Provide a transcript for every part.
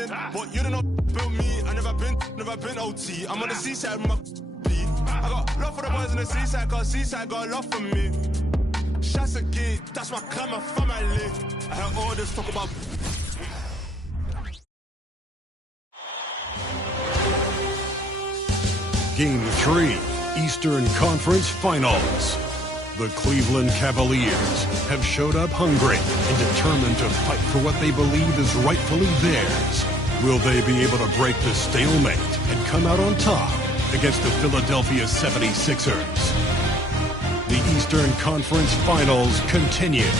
rolling. But you don't know about me. I never been OT. I'm on the seaside with my beat. I got love for the boys in the seaside, cause seaside got love for me. Shots a gate, that's my clan, my family. I heard all this talk about. Game 3, Eastern Conference Finals. The Cleveland Cavaliers have showed up hungry and determined to fight for what they believe is rightfully theirs. Will they be able to break the stalemate and come out on top against the Philadelphia 76ers? The Eastern Conference Finals continue.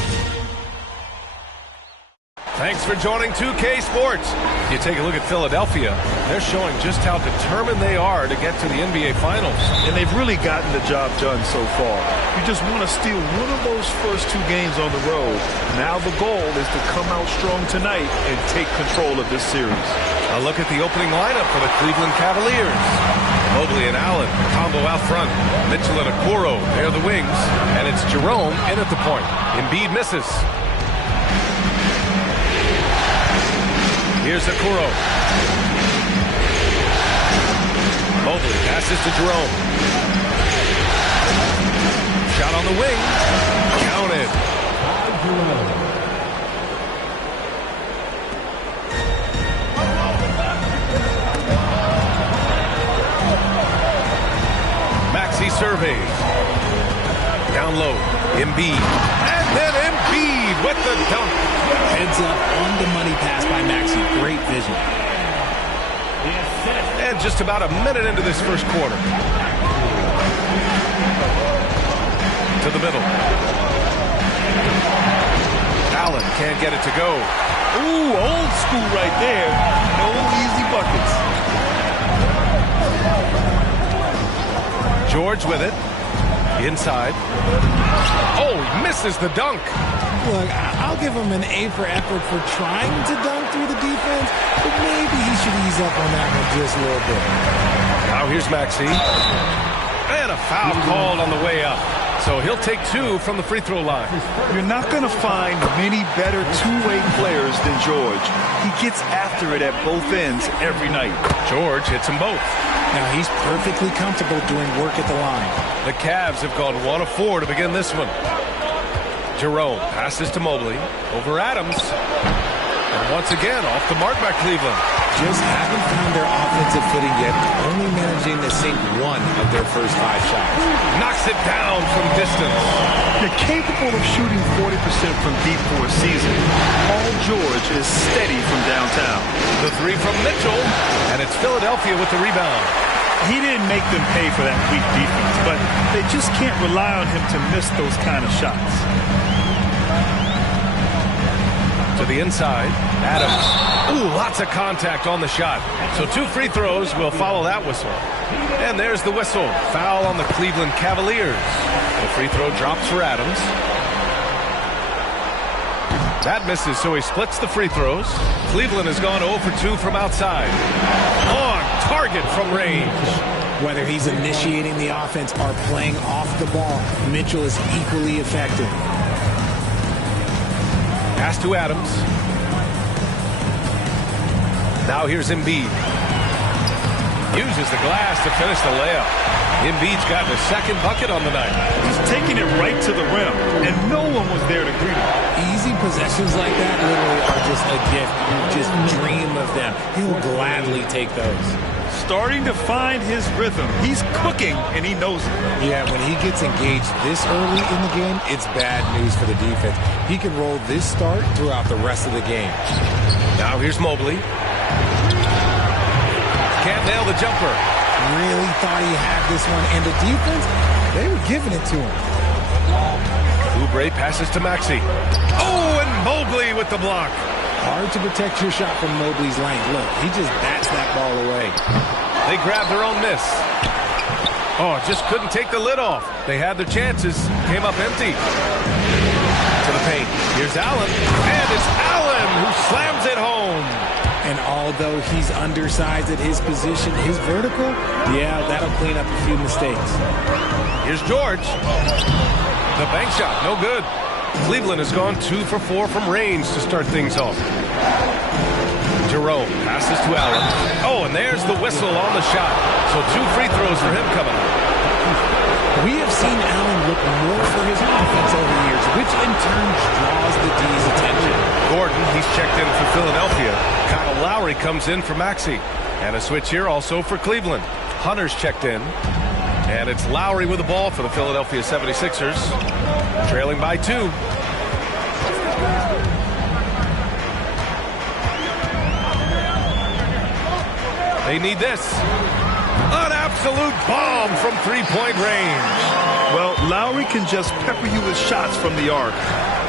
Thanks for joining 2K Sports. You take a look at Philadelphia, they're showing just how determined they are to get to the NBA Finals. And they've really gotten the job done so far. You just want to steal one of those first 2 games on the road. Now the goal is to come out strong tonight and take control of this series. A look at the opening lineup for the Cleveland Cavaliers. Mobley and Allen, combo out front. Mitchell and Okoro, they're the wings. And it's Jerome in at the point. Embiid misses. Here's Okoro. Mobley passes to Jerome. Shot on the wing. Counted. Maxey surveys. Down low. Embiid. And then Embiid with the dunk. Heads up on the money pass by Maxey. Great vision. And just about a minute into this first quarter. To the middle. Allen can't get it to go. Ooh, old school right there. No easy buckets. George with it. Inside. Oh, he misses the dunk. Look, I'll give him an A for effort for trying to dunk through the defense, but maybe he should ease up on that one just a little bit. Now here's Maxey. And a foul called on the way up. So he'll take 2 from the free throw line. You're not going to find many better two-way players than George. He gets after it at both ends every night. George hits them both. Now he's perfectly comfortable doing work at the line. The Cavs have gone 1 of 4 to begin this one. Jerome passes to Mobley over Adams. And once again, off the mark by Cleveland. Just haven't found their offensive footing yet, only managing to sink 1 of their first 5 shots. Knocks it down from distance. They're capable of shooting 40% from deep for a season. Paul George is steady from downtown. The 3 from Mitchell, and it's Philadelphia with the rebound. He didn't make them pay for that weak defense, but they just can't rely on him to miss those kind of shots. To the inside, Adams. Ooh, lots of contact on the shot. So 2 free throws will follow that whistle. And there's the whistle. Foul on the Cleveland Cavaliers. The free throw drops for Adams. That misses, so he splits the free throws. Cleveland has gone 0 for 2 from outside. On target from range. Whether he's initiating the offense or playing off the ball, Mitchell is equally effective. Pass to Adams. Now here's Embiid. Uses the glass to finish the layup. Embiid's gotten a second bucket on the night. Just taking it right to the rim, and no one was there to greet him. Easy possessions like that literally are just a gift. You just dream of them. He'll gladly take those. Starting to find his rhythm. He's cooking, and he knows it. Yeah, when he gets engaged this early in the game, it's bad news for the defense. He can roll this start throughout the rest of the game. Now here's Mobley. Can't nail the jumper. Really thought he had this one. And the defense, they were giving it to him. Oubre passes to Maxey. Oh, and Mobley with the block. Hard to protect your shot from Mobley's length. Look, he just bats that ball away. They grabbed their own miss. Oh, just couldn't take the lid off. They had their chances. Came up empty. To the paint. Here's Allen. And it's Allen who slams it home. And although he's undersized at his position, his vertical, yeah, that'll clean up a few mistakes. Here's George. The bank shot, no good. Cleveland has gone 2 for 4 from range to start things off. Jerome passes to Allen. Oh, and there's the whistle on the shot. So 2 free throws for him coming up. We have seen Allen look more for his offense over the years, which in turn draws the D's attention. Gordon, he's checked in for Philadelphia. Kyle Lowry comes in for Maxey. And a switch here also for Cleveland. Hunter's checked in. And it's Lowry with the ball for the Philadelphia 76ers. Trailing by 2. They need this. An absolute bomb from three-point range. Well, Lowry can just pepper you with shots from the arc.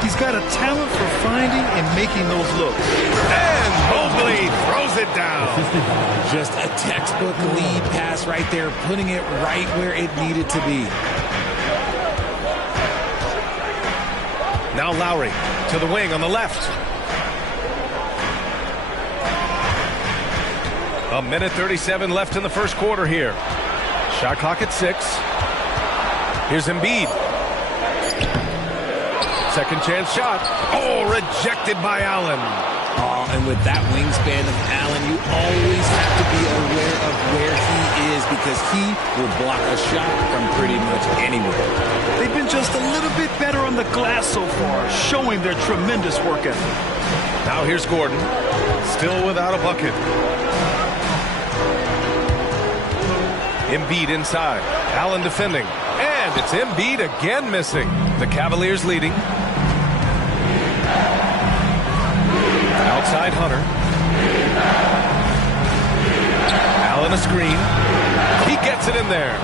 He's got a talent for finding and making those looks. And Mobley throws it down. Just a textbook lead pass right there, putting it right where it needed to be. Now Lowry to the wing on the left. A minute 37 left in the first quarter here. Shot clock at 6. Here's Embiid. Second chance shot. Oh, rejected by Allen. Oh, and with that wingspan of Allen, you always have to be aware of where he is because he will block a shot from pretty much anywhere. They've been just a little bit better on the glass so far, showing their tremendous work ethic. Now here's Gordon, still without a bucket. Embiid inside. Allen defending. And it's Embiid again missing. The Cavaliers leading. Outside Hunter. Allen a screen. He gets it in there.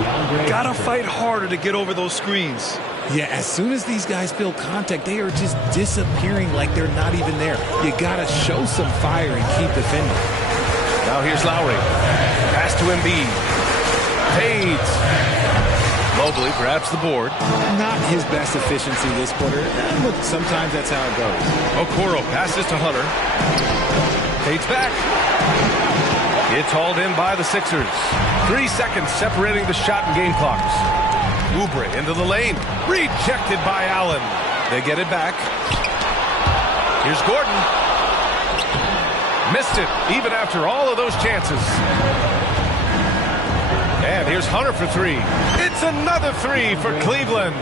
Gotta fight harder to get over those screens. Yeah, as soon as these guys feel contact, they are just disappearing like they're not even there. You gotta show some fire and keep defending. Now here's Lowry. Pass to Embiid. Fades. Mobley grabs the board. Not his best efficiency this quarter. Look, sometimes that's how it goes. Okoro passes to Hunter. Fades back. It's hauled in by the Sixers. 3 seconds separating the shot and game clocks. Oubre into the lane. Rejected by Allen. They get it back. Here's Gordon. Missed it, even after all of those chances. And here's Hunter for 3. It's another 3 for Cleveland.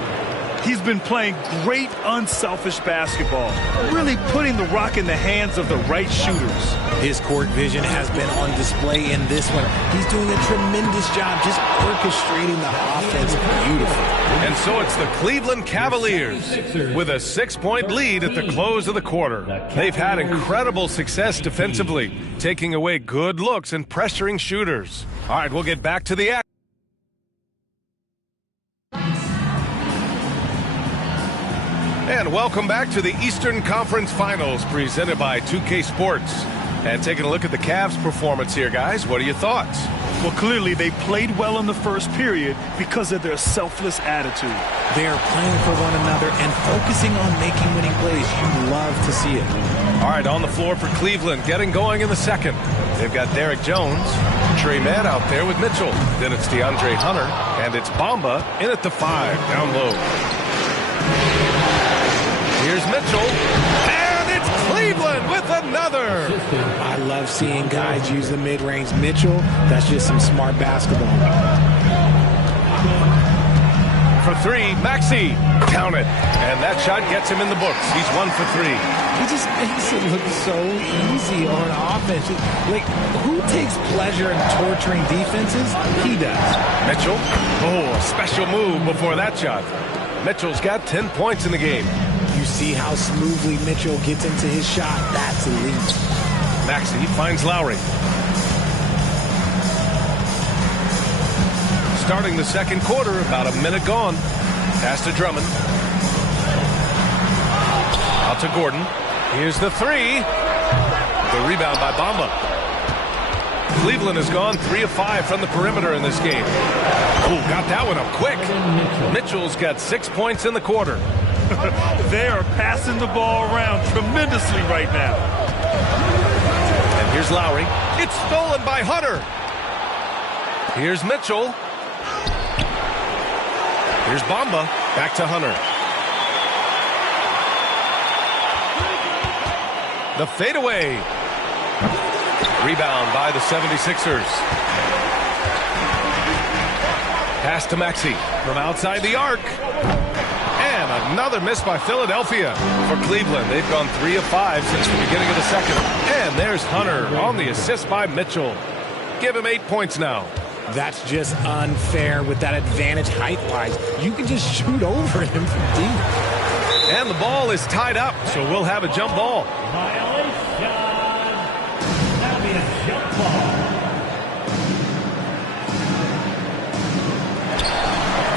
He's been playing great unselfish basketball, really putting the rock in the hands of the right shooters. His court vision has been on display in this one. He's doing a tremendous job just orchestrating the offense beautifully. And so it's the Cleveland Cavaliers with a 6-point lead at the close of the quarter. They've had incredible success defensively, taking away good looks and pressuring shooters. All right, we'll get back to the action. And welcome back to the Eastern Conference Finals presented by 2K Sports. And taking a look at the Cavs' performance here, guys. What are your thoughts? Well, clearly they played well in the first period because of their selfless attitude. They are playing for one another and focusing on making winning plays. You love to see it. All right, on the floor for Cleveland, getting going in the second. They've got Derek Jones, Trey Mann out there with Mitchell. Then it's DeAndre Hunter, and it's Bamba in at the 5, down low. Here's Mitchell, and it's Cleveland with another. I love seeing guys use the mid-range. Mitchell, that's just some smart basketball. For 3, Maxey, count it. And that shot gets him in the books. He's 1 for 3. He just makes it look so easy on offense. Like, who takes pleasure in torturing defenses? He does. Mitchell, oh, a special move before that shot. Mitchell's got 10 points in the game. You see how smoothly Mitchell gets into his shot. That's elite. Maxey finds Lowry. Starting the second quarter, about a minute gone. Pass to Drummond. Out to Gordon. Here's the 3. The rebound by Bamba. Cleveland has gone 3 of 5 from the perimeter in this game. Oh, got that one up quick. Mitchell's got 6 points in the quarter. They are passing the ball around tremendously right now. And here's Lowry. It's stolen by Hunter. Here's Mitchell. Here's Bamba. Back to Hunter. The fadeaway. Rebound by the 76ers. Pass to Maxey from outside the arc. And another miss by Philadelphia. For Cleveland, they've gone 3 of 5 since the beginning of the second. And there's Hunter on the assist by Mitchell. Give him 8 points now. That's just unfair with that advantage height-wise. You can just shoot over him from deep. And the ball is tied up, so we'll have a jump ball.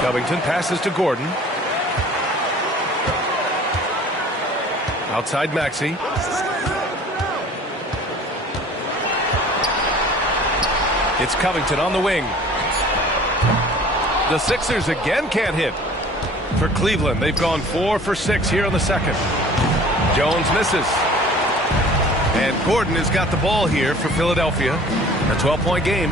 Covington passes to Gordon. Outside Maxey. It's Covington on the wing. The Sixers again can't hit. For Cleveland, they've gone 4 for 6 here in the second. Jones misses. And Gordon has got the ball here for Philadelphia. A 12-point game.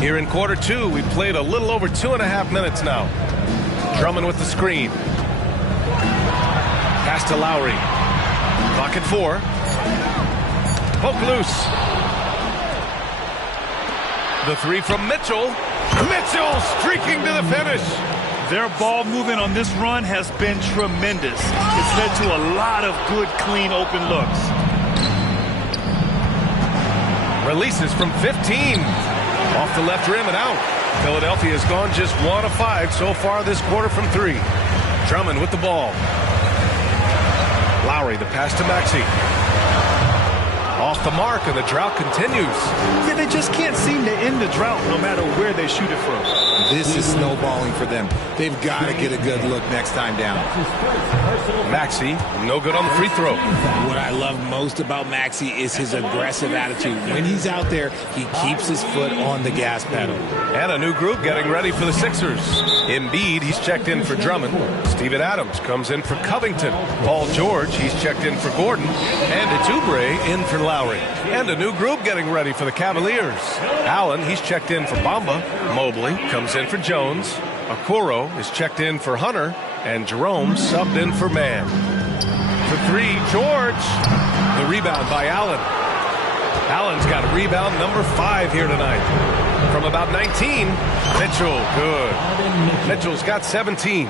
Here in quarter 2, we've played a little over 2.5 minutes now. Drummond with the screen. Pass to Lowry. Clock at 4. Poke loose. The 3 from Mitchell. Mitchell streaking to the finish. Their ball movement on this run has been tremendous. It's led to a lot of good, clean, open looks. Releases from 15. Off the left rim and out. Philadelphia has gone just 1 of 5 so far this quarter from 3. Drummond with the ball. Lowry, the pass to Maxey. Off the mark, and the drought continues. Yeah, they just can't seem to end the drought no matter where they shoot it from. This is snowballing for them. They've got to get a good look next time down. Maxey, no good on the free throw. What I love most about Maxey is his aggressive attitude. When he's out there, he keeps his foot on the gas pedal. And a new group getting ready for the Sixers. Embiid, he's checked in for Drummond. Steven Adams comes in for Covington. Paul George, he's checked in for Gordon. And it's Oubre in for Lowry. And a new group getting ready for the Cavaliers. Allen, he's checked in for Bamba. Mobley comes in for Jones. Okoro is checked in for Hunter. And Jerome subbed in for Mann. For 3, George. The rebound by Allen. Allen's got rebound number 5 here tonight. From about 19, Mitchell, good. Mitchell's got 17.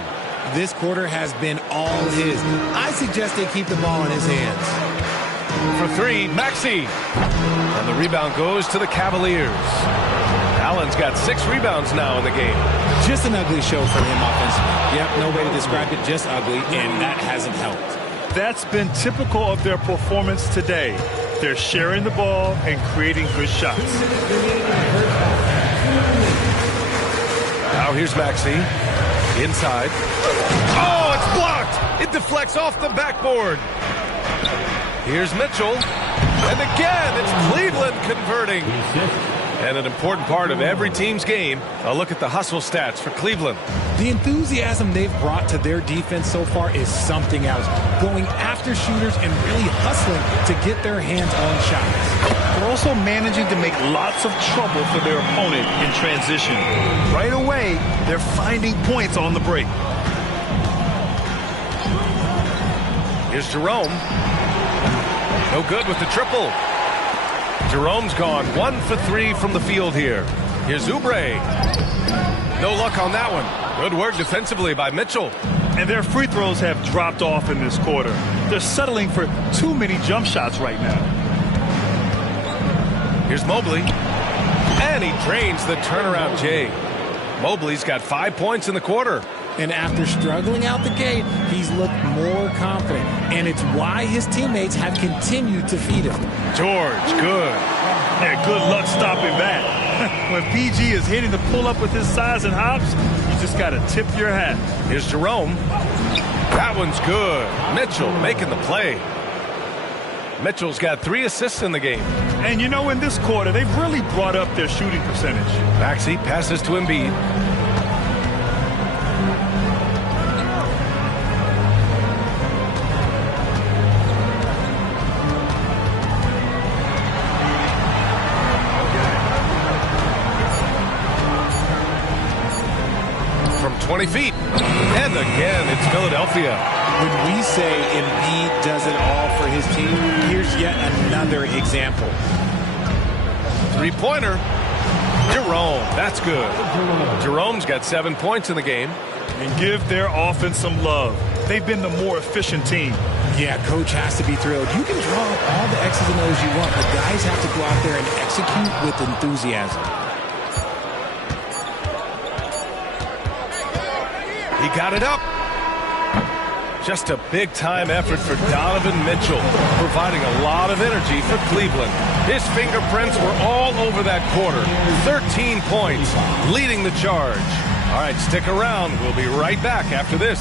This quarter has been all his. I suggest they keep the ball in his hands. For 3, Maxey. And the rebound goes to the Cavaliers. Allen's got 6 rebounds now in the game. Just an ugly show for him offensively. Yep, no way to describe it, just ugly, and that hasn't helped. That's been typical of their performance today. They're sharing the ball and creating good shots. Now here's Maxey. Inside. Oh, it's blocked! It deflects off the backboard. Here's Mitchell. And again, it's Cleveland converting. And an important part of every team's game, a look at the hustle stats for Cleveland. The enthusiasm they've brought to their defense so far is something else. Going after shooters and really hustling to get their hands on shots. They're also managing to make lots of trouble for their opponent in transition. Right away, they're finding points on the break. Here's Jerome. No good with the triple. Jerome's gone 1 for 3 from the field here. Here's Oubre. No luck on that one. Good work defensively by Mitchell. And their free throws have dropped off in this quarter. They're settling for too many jump shots right now. Here's Mobley. And he drains the turnaround J. Mobley's got 5 points in the quarter. And after struggling out the gate, he's looked more confident. And it's why his teammates have continued to feed him. George, good. Yeah, good luck stopping that. When PG is hitting the pull-up with his size and hops, you just got to tip your hat. Here's Jerome. That one's good. Mitchell making the play. Mitchell's got 3 assists in the game. And you know, in this quarter, they've really brought up their shooting percentage. Maxey passes to Embiid. From 20 feet. And again, it's Philadelphia. When we say Embiid does it all for his team, here's yet another example. Three-pointer. Jerome, that's good. Jerome's got 7 points in the game. And give their offense some love. They've been the more efficient team. Yeah, coach has to be thrilled. You can draw up all the X's and O's you want, but guys have to go out there and execute with enthusiasm. He got it up. Just a big-time effort for Donovan Mitchell, providing a lot of energy for Cleveland. His fingerprints were all over that quarter. 13 points, leading the charge. All right, stick around. We'll be right back after this.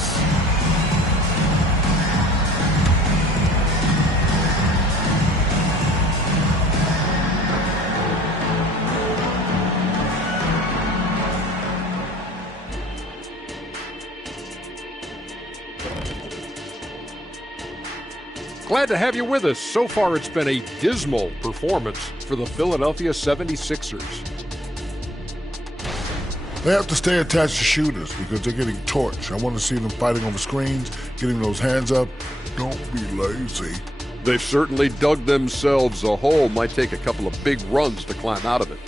Glad to have you with us. So far, it's been a dismal performance for the Philadelphia 76ers. They have to stay attached to shooters because they're getting torched. I want to see them fighting over screens, getting those hands up. Don't be lazy. They've certainly dug themselves a hole. Might take a couple of big runs to climb out of it.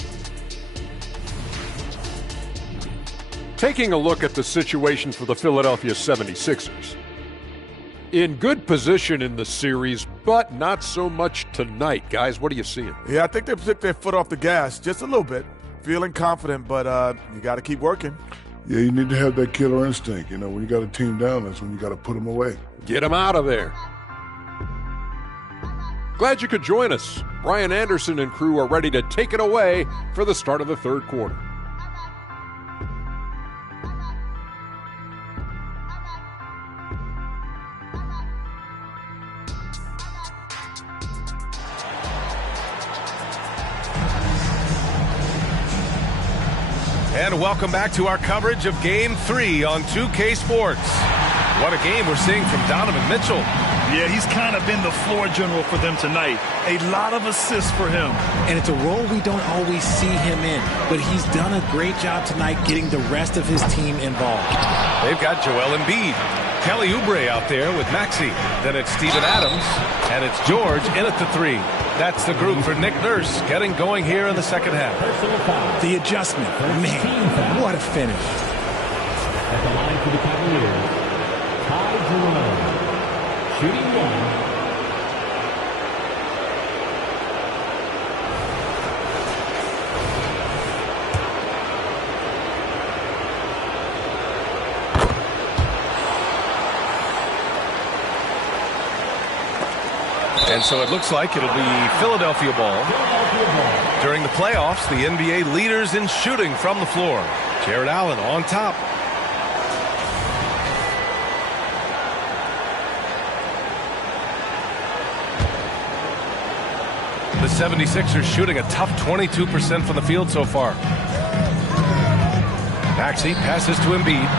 Taking a look at the situation for the Philadelphia 76ers. In good position in the series, but not so much tonight. Guys, what are you seeing? Yeah, I think they took their foot off the gas just a little bit. Feeling confident, but you got to keep working. Yeah, you need to have that killer instinct. You know, when you got a team down, that's when you got to put them away. Get them out of there. Glad you could join us. Brian Anderson and crew are ready to take it away for the start of the third quarter. And welcome back to our coverage of Game 3 on 2K Sports. What a game we're seeing from Donovan Mitchell. Yeah, he's kind of been the floor general for them tonight. A lot of assists for him. And it's a role we don't always see him in, but he's done a great job tonight getting the rest of his team involved. They've got Joel Embiid, Kelly Oubre out there with Maxey. Then it's Steven Adams, and it's George in at the 3. That's the group for Nick Nurse getting going here in the second half. The adjustment, man, what a finish. At the line for the Cavaliers, Ty Jerome, shooting one. And so it looks like it'll be Philadelphia ball. During the playoffs, the NBA leaders in shooting from the floor. Jared Allen on top. The 76ers shooting a tough 22% from the field so far. Maxey passes to Embiid.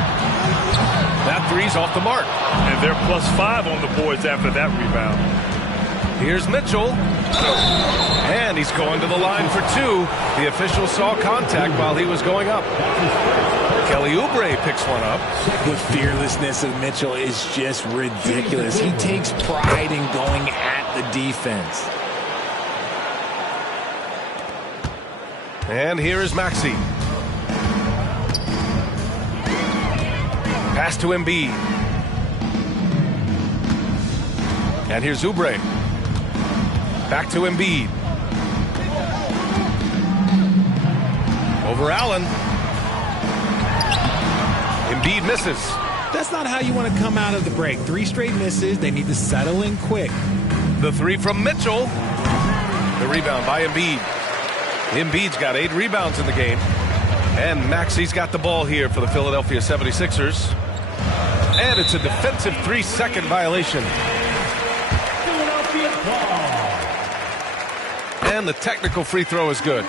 That three's off the mark. And they're +5 on the boards after that rebound. Here's Mitchell. And he's going to the line for 2. The official saw contact while he was going up. Kelly Oubre picks one up. The fearlessness of Mitchell is just ridiculous. He takes pride in going at the defense. And here is Maxey. Pass to Embiid. And here's Oubre. Back to Embiid. Over Allen. Embiid misses. That's not how you want to come out of the break. 3 straight misses. They need to settle in quick. The 3 from Mitchell. The rebound by Embiid. Embiid's got 8 rebounds in the game. And Maxey's got the ball here for the Philadelphia 76ers. And it's a defensive 3-second violation. And the technical free throw is good.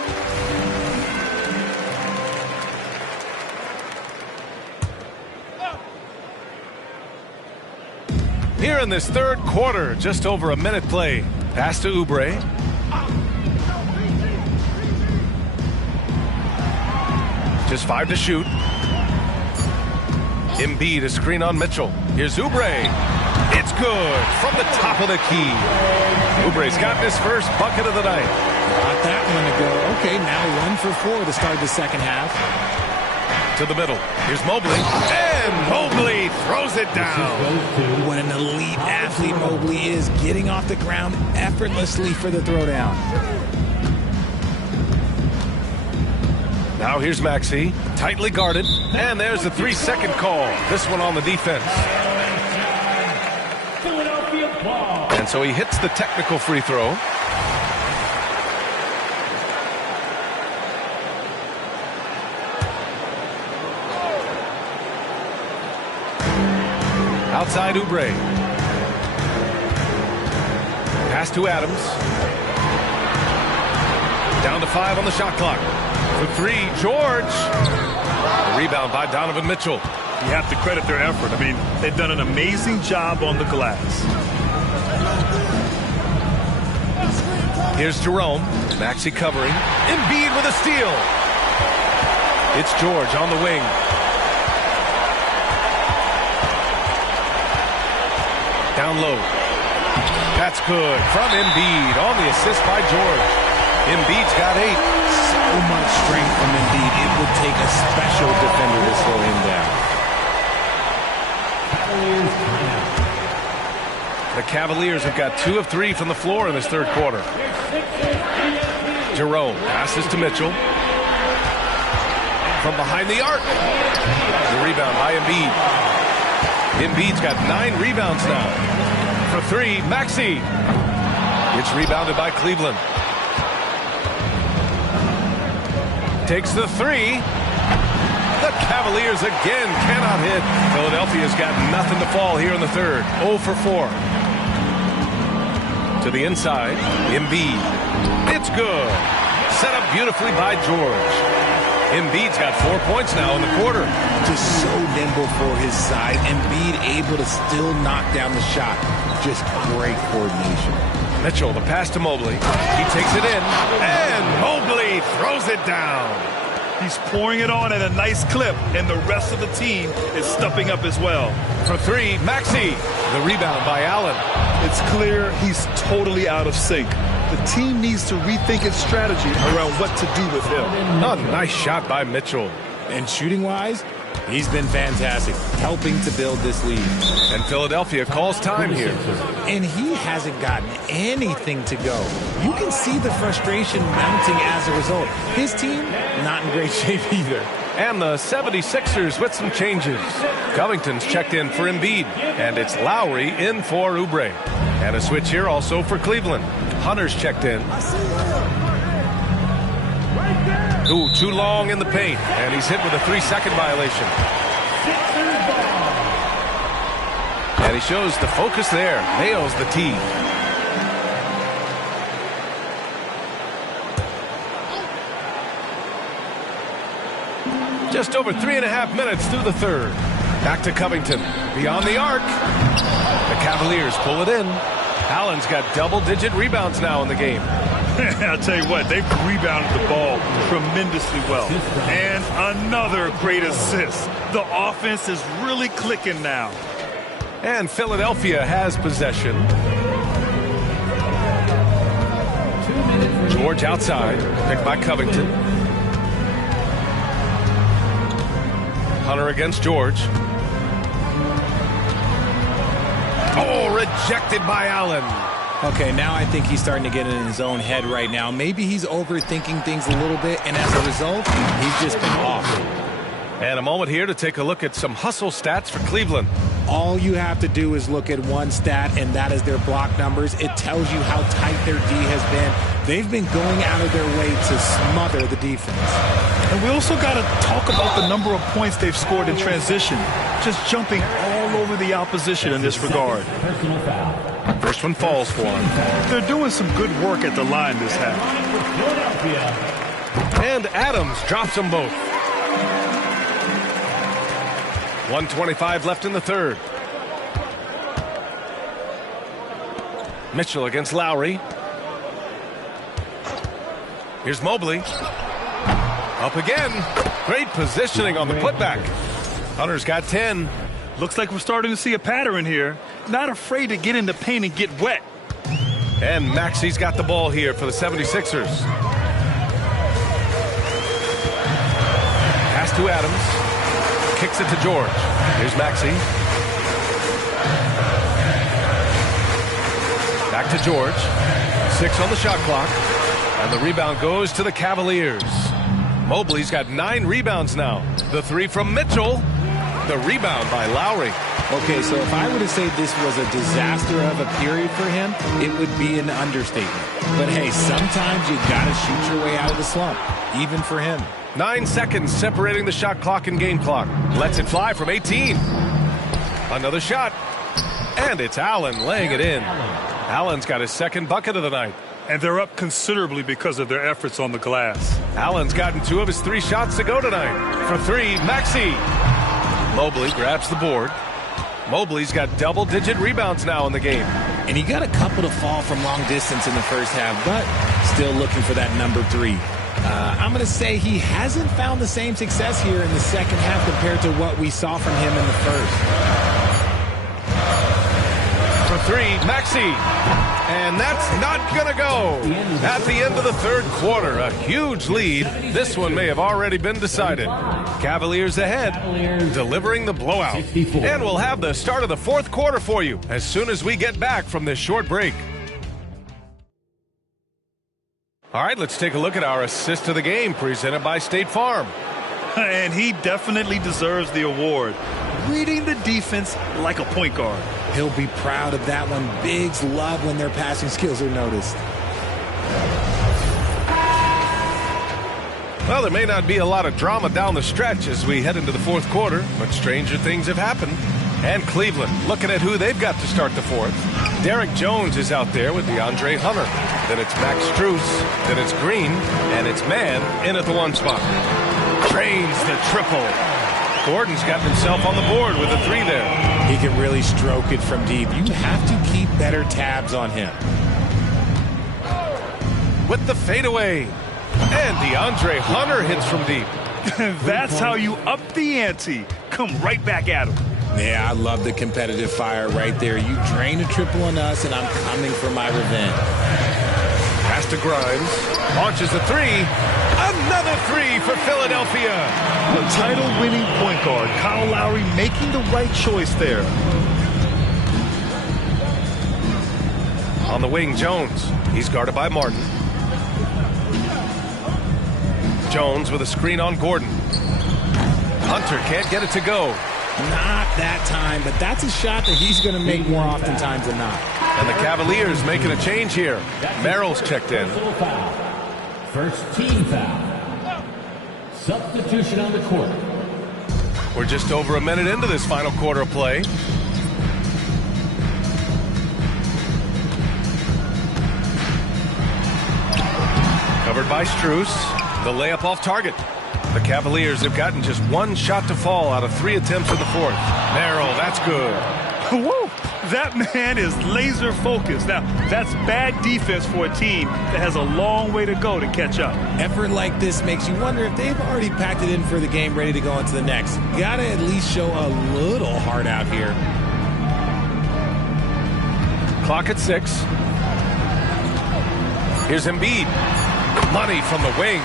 Here in this third quarter, just over a minute play. Pass to Oubre. Just 5 to shoot. Embiid, a screen on Mitchell. Here's Oubre. It's good from the top of the key. Oubre's got his first bucket of the night. Got that one to go. Okay, now 1 for 4 to start the second half. To the middle. Here's Mobley. And Mobley throws it down. What an elite athlete Mobley is, getting off the ground effortlessly for the throwdown. Now here's Maxey, tightly guarded, and there's a 3-second call. This one on the defense. And so he hits the technical free throw. Outside Oubre. Pass to Adams. Down to 5 on the shot clock. For 3, George. A rebound by Donovan Mitchell. You have to credit their effort. I mean, they've done an amazing job on the glass. Here's Jerome. Maxey covering. Embiid with a steal. It's George on the wing. Down low. That's good from Embiid on the assist by George. Embiid's got 8. So much strength from Embiid. It would take a special defender to slow him down. The Cavaliers have got 2 of 3 from the floor in this third quarter. Jerome passes to Mitchell. From behind the arc. The rebound by Embiid. Embiid's got 9 rebounds now. For 3, Maxey. It's rebounded by Cleveland. Takes the 3. The Cavaliers again cannot hit. Philadelphia's got nothing to fall here in the third. 0 for 4. To the inside, Embiid. It's good. Set up beautifully by George. Embiid's got 4 points now in the quarter. Just so nimble for his size. Embiid able to still knock down the shot. Just great coordination. Mitchell, the pass to Mobley. He takes it in, and Mobley throws it down. He's pouring it on at a nice clip, and the rest of the team is stepping up as well. For 3, Maxey. The rebound by Allen. It's clear he's totally out of sync. The team needs to rethink its strategy around what to do with him. A nice shot by Mitchell. And shooting-wise, he's been fantastic, helping to build this lead. And Philadelphia calls time here. And he hasn't gotten anything to go. You can see the frustration mounting as a result. His team, not in great shape either. And the 76ers with some changes. Covington's checked in for Embiid. And it's Lowry in for Oubre. And a switch here also for Cleveland. Hunter's checked in. Ooh, too long in the paint. And he's hit with a 3-second violation. And he shows the focus there. Nails the tee. Just over 3.5 minutes through the third. Back to Covington. Beyond the arc. The Cavaliers pull it in. Allen's got double-digit rebounds now in the game. I'll tell you what, they've rebounded the ball tremendously well. And another great assist. The offense is really clicking now. And Philadelphia has possession. George outside, picked by Covington. Hunter against George. Oh, rejected by Allen. Okay, now I think he's starting to get in his own head right now. Maybe he's overthinking things a little bit, and as a result, he's just been off. And a moment here to take a look at some hustle stats for Cleveland. All you have to do is look at one stat, and that is their block numbers. It tells you how tight their D has been. They've been going out of their way to smother the defense. And we also got to talk about the number of points they've scored in transition. Just jumping all over the opposition in this regard. First one falls for him. They're doing some good work at the line this half. And Adams drops them both. 1:25 left in the third. Mitchell against Lowry. Here's Mobley. Up again. Great positioning on the putback. Hunter's got 10. Looks like we're starting to see a pattern here. Not afraid to get in the paint and get wet. And Maxi's got the ball here for the 76ers. Pass to Adams. Kicks it to George. Here's Maxi. Back to George. 6 on the shot clock. And the rebound goes to the Cavaliers. Mobley's got 9 rebounds now. The 3 from Mitchell. The rebound by Lowry. Okay, so if I were to say this was a disaster of a period for him, it would be an understatement. But hey, sometimes you gotta shoot your way out of the slump, even for him. 9 seconds separating the shot clock and game clock. Lets it fly from 18. Another shot. And it's Allen laying it in. Allen's got his second bucket of the night. And they're up considerably because of their efforts on the glass. Allen's gotten 2 of his 3 shots to go tonight. For 3, Maxi. Mobley grabs the board. Mobley's got double-digit rebounds now in the game. And he got a couple to fall from long distance in the first half, but still looking for that number 3. I'm going to say he hasn't found the same success here in the second half compared to what we saw from him in the first. For 3, Maxi. And that's not going to go. At the end of the third quarter, a huge lead. This one may have already been decided. Cavaliers ahead, delivering the blowout. And we'll have the start of the fourth quarter for you as soon as we get back from this short break. All right, let's take a look at our assist of the game presented by State Farm. And he definitely deserves the award. Reading the defense like a point guard. He'll be proud of that one. Bigs love when their passing skills are noticed. Well, there may not be a lot of drama down the stretch as we head into the fourth quarter, but stranger things have happened. And Cleveland looking at who they've got to start the fourth. Derek Jones is out there with DeAndre Hunter. Then it's Max Strus. Then it's Green. And it's Mann in at the 1 spot. Drains the triple. Gordon's got himself on the board with a 3 there. He can really stroke it from deep. You have to keep better tabs on him. With the fadeaway. And DeAndre Hunter hits from deep. That's how you up the ante. Come right back at him. Yeah, I love the competitive fire right there. You drain a triple on us, and I'm coming for my revenge. Pass to Grimes. Launches a 3. Another 3 for Philadelphia. The title-winning point guard, Kyle Lowry, making the right choice there. On the wing, Jones. He's guarded by Martin. Jones with a screen on Gordon. Hunter can't get it to go. Not that time, but that's a shot that he's going to make more oftentimes than not. And the Cavaliers making a change here. Merrill's checked in. First team foul. Substitution on the court. We're just over a minute into this final quarter of play. Covered by Strus. The layup off target. The Cavaliers have gotten just 1 shot to fall out of 3 attempts in the fourth. Merrill, that's good. Woo! That man is laser focused. Now, that's bad defense for a team that has a long way to go to catch up. Effort like this makes you wonder if they've already packed it in for the game ready to go into the next. Gotta at least show a little heart out here. Clock at 6. Here's Embiid. Money from the wing.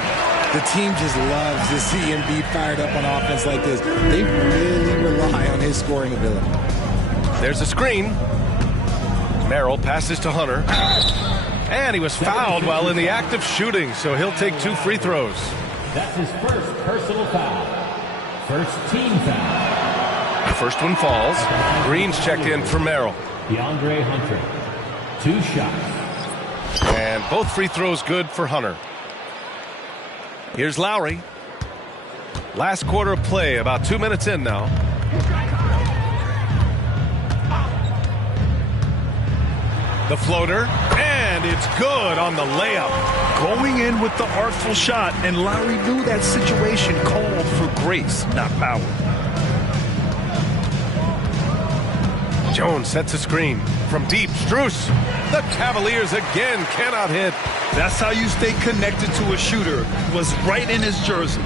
The team just loves to see Embiid fired up on offense like this. They really rely on his scoring ability. There's a screen. Merrill passes to Hunter. And he was fouled while in the act of shooting, so he'll take 2 free throws. That's his first personal foul. First team foul. The first one falls. Green's checked in for Merrill. DeAndre Hunter. 2 shots. And both free throws good for Hunter. Here's Lowry. Last quarter of play, about 2 minutes in now. The floater, and it's good on the layup. Going in with the artful shot, and Lowry knew that situation called for grace, not power. Jones sets a screen from deep. Strus. The Cavaliers again cannot hit. That's how you stay connected to a shooter. Was right in his jersey.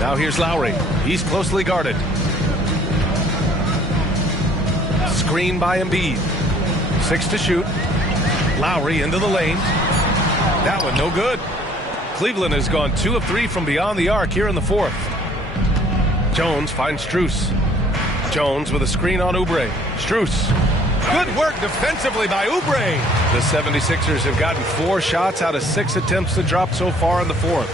Now here's Lowry. He's closely guarded. Screen by Embiid. 6 to shoot. Lowry into the lane. That one no good. Cleveland has gone 2 of 3 from beyond the arc here in the fourth. Jones finds Strus. Jones with a screen on Oubre. Strus. Good work defensively by Oubre. The 76ers have gotten 4 shots out of 6 attempts to drop so far in the fourth.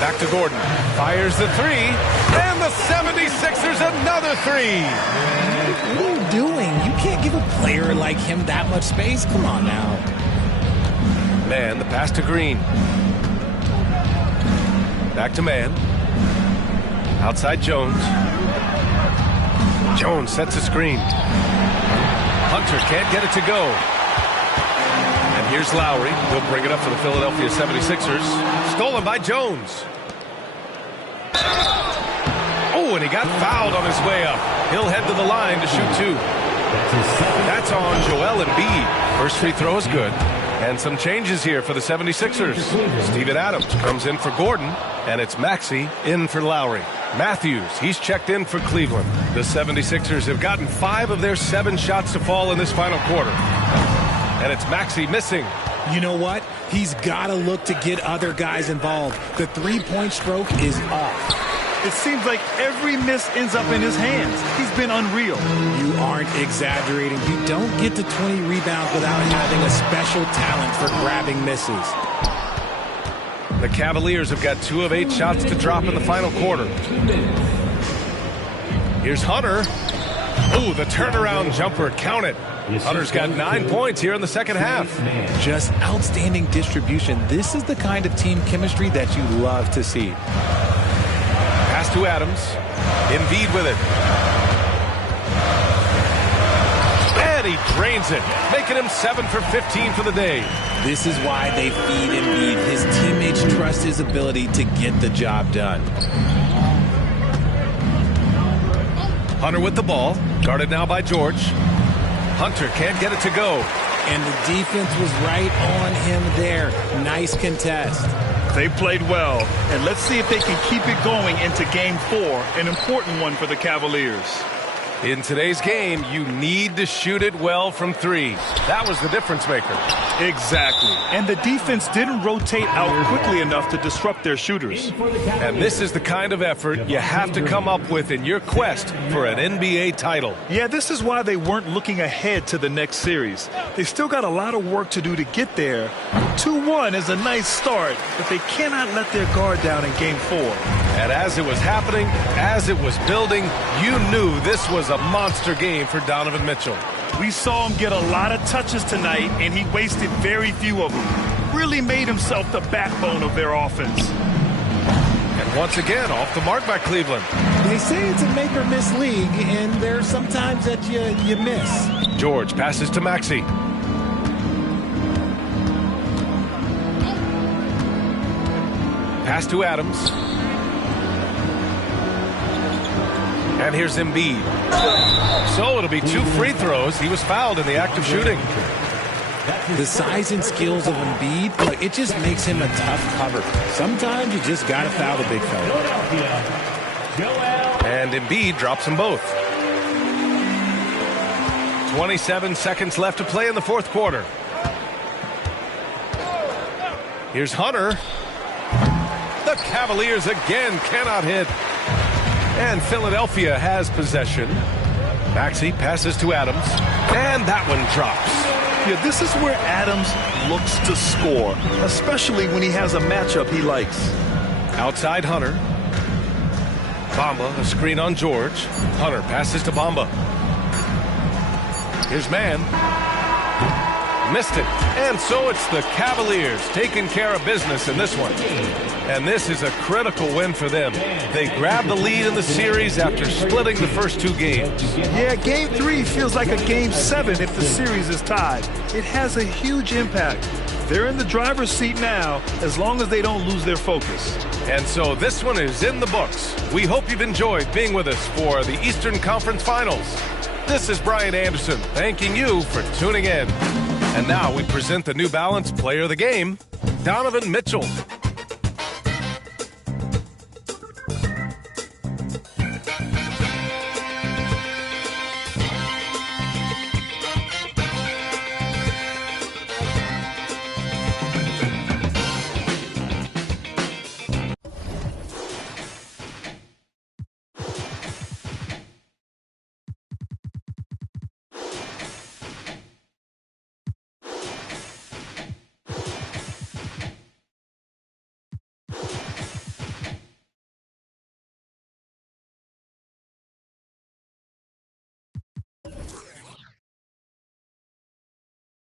Back to Gordon. Fires the 3. And the 76ers another 3. What are you doing? You can't give a player like him that much space. Come on now. Man, the pass to Green. Back to Man. Outside Jones. Jones sets a screen. Hunter can't get it to go. And here's Lowry. He'll bring it up for the Philadelphia 76ers. Stolen by Jones. Oh, and he got fouled on his way up. He'll head to the line to shoot 2. That's on Joel Embiid. First free throw is good. And some changes here for the 76ers. Steven Adams comes in for Gordon, and it's Maxey in for Lowry. Matthews, he's checked in for Cleveland. The 76ers have gotten 5 of their 7 shots to fall in this final quarter. And it's Maxey missing. You know what? He's got to look to get other guys involved. The three-point stroke is off. It seems like every miss ends up in his hands. He's been unreal. You aren't exaggerating. You don't get to 20 rebounds without having a special talent for grabbing misses. The Cavaliers have got 2 of 8 shots to drop in the final quarter. Here's Hunter. Oh, the turnaround jumper. Count it. Hunter's got 9 points here in the second half. Just outstanding distribution. This is the kind of team chemistry that you love to see. Pass to Adams. Embiid with it. And he drains it, making him 7 for 15 for the day. This is why they feed Embiid. His teammates trust his ability to get the job done. Hunter with the ball, guarded now by George. Hunter can't get it to go. And the defense was right on him there. Nice contest. They played well, and let's see if they can keep it going into Game 4, an important one for the Cavaliers. In today's game, you need to shoot it well from 3. That was the difference maker. Exactly. And the defense didn't rotate out quickly enough to disrupt their shooters. And this is the kind of effort you have to come up with in your quest for an NBA title. Yeah, this is why they weren't looking ahead to the next series. They still got a lot of work to do to get there. 2-1 is a nice start, but they cannot let their guard down in Game 4. And as it was happening, as it was building, you knew this was a monster game for Donovan Mitchell. We saw him get a lot of touches tonight, and he wasted very few of them. Really made himself the backbone of their offense. And once again, off the mark by Cleveland. They say it's a make-or-miss league, and there's sometimes that you miss. George passes to Maxey. Pass to Adams. And here's Embiid. So it'll be 2 free throws. He was fouled in the act of shooting. The size and skills of Embiid, look, it just makes him a tough cover. Sometimes you just got to foul the big fella. And Embiid drops them both. 27 seconds left to play in the fourth quarter. Here's Hunter. The Cavaliers again cannot hit. And Philadelphia has possession. Maxey passes to Adams. And that one drops. Yeah, this is where Adams looks to score, especially when he has a matchup he likes. Outside Hunter. Bamba, a screen on George. Hunter passes to Bamba. Here's Man. Missed it. And so it's the Cavaliers taking care of business in this one. And this is a critical win for them. They grab the lead in the series after splitting the first 2 games. Yeah, Game 3 feels like a Game 7 if the series is tied. It has a huge impact. They're in the driver's seat now, as long as they don't lose their focus. And so this one is in the books. We hope you've enjoyed being with us for the Eastern Conference Finals. This is Brian Anderson, thanking you for tuning in. And now we present the New Balance Player of the Game, Donovan Mitchell.